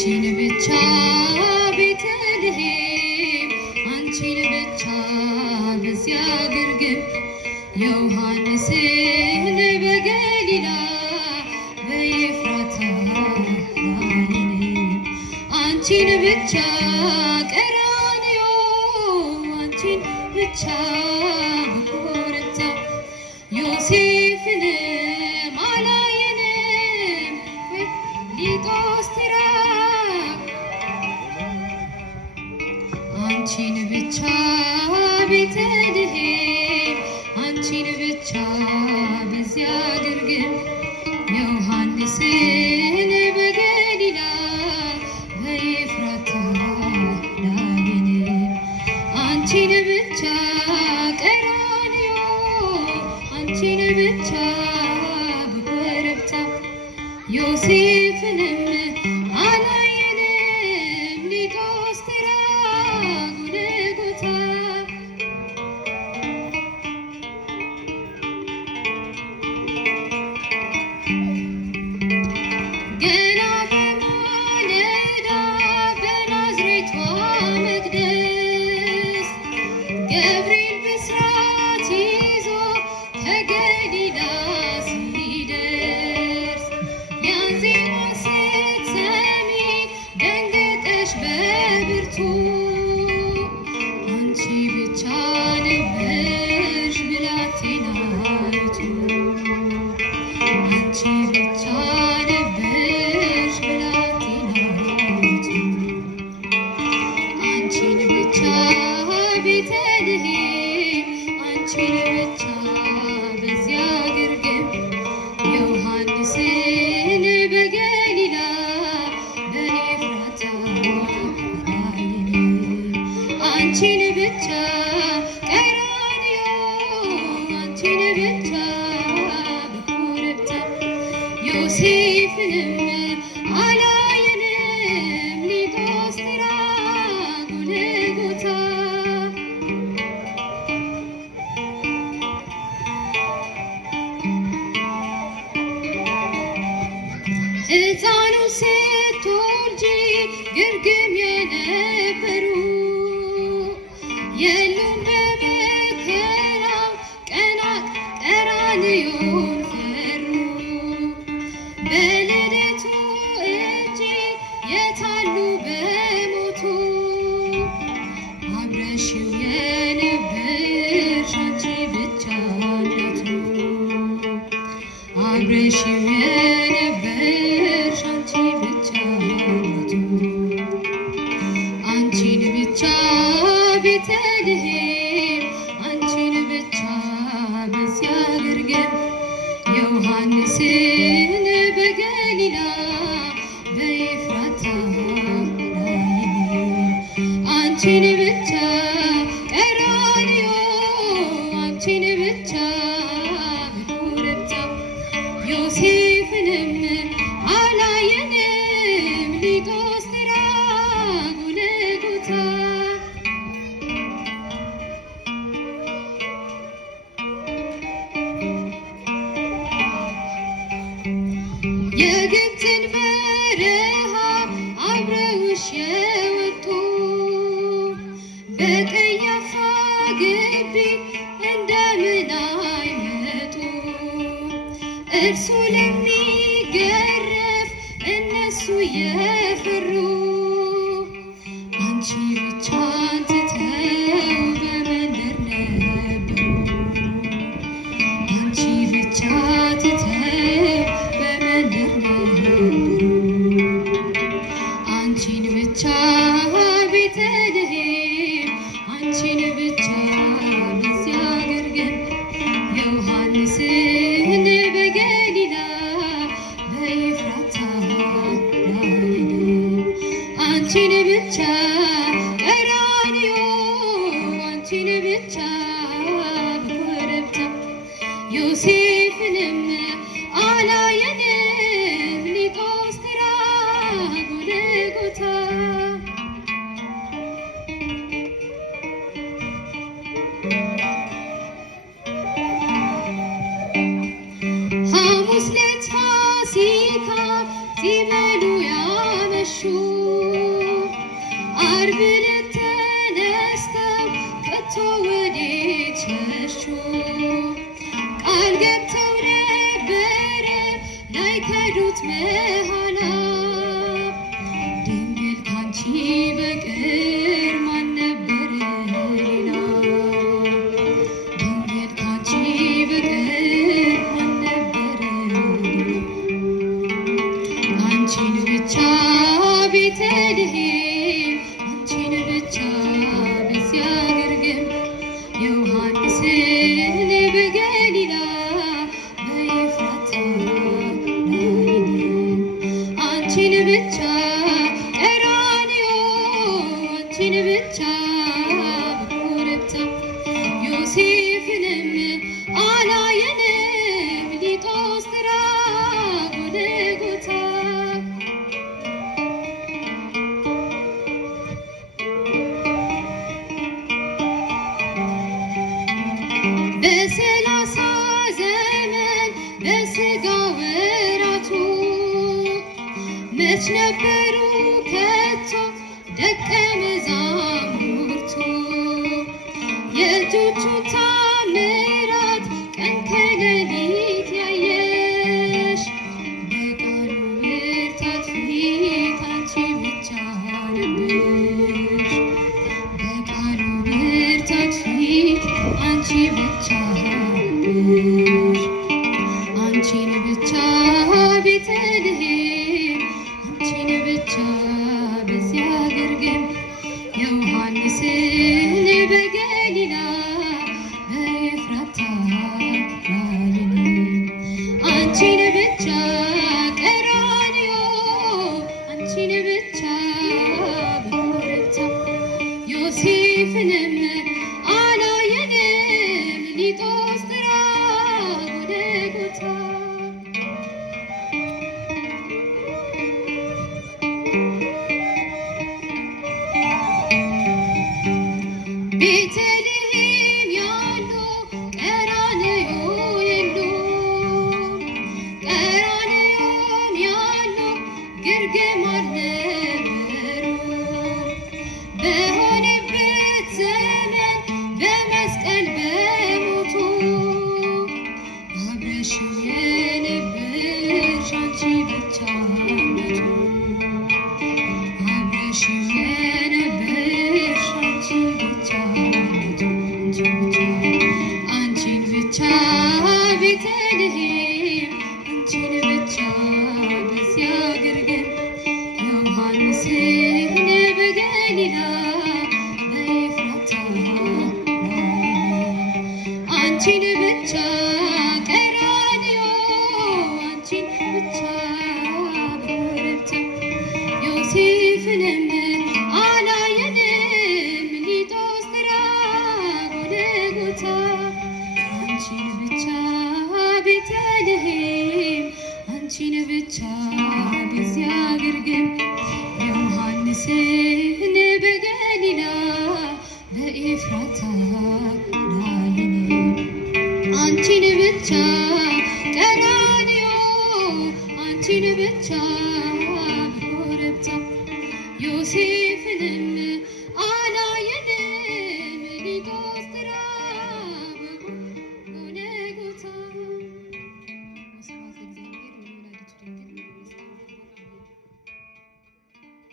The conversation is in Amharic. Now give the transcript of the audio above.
አንቺን ብቻ ቤተልሔም አንቺን ብቻ በዚያ ግርግም ዮሐንስን በገሊላ በኤፍራታ ላይን አንቺን ብቻ ቀራንዮ አንቺን ብቻ በኮረብታ ዮሴፍንም አላየንም ሊጦስትራ አንቺን ብቻ ቤተልሔም አንቺን ብቻ በዚያ ግርግም ዮሐንስን በገሊላ በኤፍራታ ላይን አንቺን ብቻ ቀራንዮ አንቺን ብቻ በኮረብታ ዮሴፍንም አላየንም ሊጦስትራ ጎልጎታ ገና በማለዳ በናዝሬቷ መቅደስ ገብርኤል ብስራት ይዞ ከገሊላ ሲደርስ ያን ዜና ስትሰሚ ደንግጠሽ በብርቱ አንቺ ብቻ ነበርሽ ብላቴናይቱ አንቺ ብቻ ነበርሽ ብላቴናይቱ አንቺን ብቻ ቤተልሔም አንቺን ብቻ በዚያ ግርግም ዮሐንስን በገሊላ በኤፍራታ ላይን አንቺን ብቻ ቀራንዮ አንቺን ብቻ በኮረብታ ዮሴፍንም አላየንም ሊጦስትራ ጎልጎታ ሕፃኑ ስትወልጂ ግርግም የነበሩ የሉም በመከራው ቀና ቀራንዮን ፈሩ በልደቱ እንጂ የታሉ በሞቱ አብረሽው የነበርሽ አንቺ ብቻ እናቱ አብረሽው የነበርሽ አንቺ ብቻ እናቱ አንቺን ብቻ ቤተልሔም አንቺን ብቻ በዚያ ግርግም ዮሐንስን በገሊላ በኤፍራታ ላይን አንቺን ብቻ ቀራንዮ አንቺን ብቻ በኮረብታ ዮሴፍንም አላየንም ሊጦስትራ ጎልጎታ የግብፅን በረሃ አብረውሽ የወጡ በቀያፋ ግቢ እንደምን አይመጡ እርሱ ለሚገረፍ እነሱ የፈሩ አንቺ ብቻ ትተው በመንደር ነበሩ አንቺ ብቻ ትተው በመንደር ነበሩ አንቺን ብቻ ቤተልሔም አንቺን ብቻ በዚያ ግርግም ዮሐንስን በገሊላ በኤፍራታ ላይን መሹ ዓርብ ዕለት ተነስተው ከቶ ወዴት ሸሹ? ቃል ገብተው ነበረ ላይከዱት መሐላ ድንግል ካንቺ በቀር ማን ነበረ ሌላ? ድንግል ካንቺ በቀር ማን ነበረ ሌላ? አንቺን ብቻ ቤተልሔም አንቺን ብቻ በዚያ ግርግም ዮሐንስን በገሊላ በኤፍራታ ናይን አንቺን ብቻ ቀራንዮ አንቺን ብቻ በኮረብታ ዮሴፍንም አላየንም ሊጦስትራ ጎልጎታ በሰላሳ ዘመን በሥጋ ወራቱ መች ነበሩ ከቶ ደቀ መዛሙርቱ? የእጆቹ ታምራት ቀን ከሌሊት ያየሽ በቃሉ ብርታት ፊት አንቺ ብቻ ነበርሽ። በቃሉ ብርታት ፊት አንቺ ብቻ ነበርሽ። አንቺን ብቻ ቤተልሔም አንቺን ብቻ በዚያ ግርግም ዮሐንስን በገሊላ በኤፍራታ ናይን አንቺን ብቻ ቀራንዮ አንቺን ብቻ በኮረብታ ዮሴፍንም አላየንም ሊጦስትራ ጎልጎታ ቤተልሔም ያሉ ቀራንዮ የሉም። ቀራንዮም ያሉ ግርግም አልነበሩም። በሆነበት ዘመን በመስቀል በሞቱ አብረሽው የነበርሽ አንቺ ብቻ ነቱ አብረሽው የነበርሽ አንቺ ብቻ ነቱ አንቺን ብቻ ቤተልሔም አንቺን ብቻ በዚያ ግርግም ዮሐንስን በገሊላ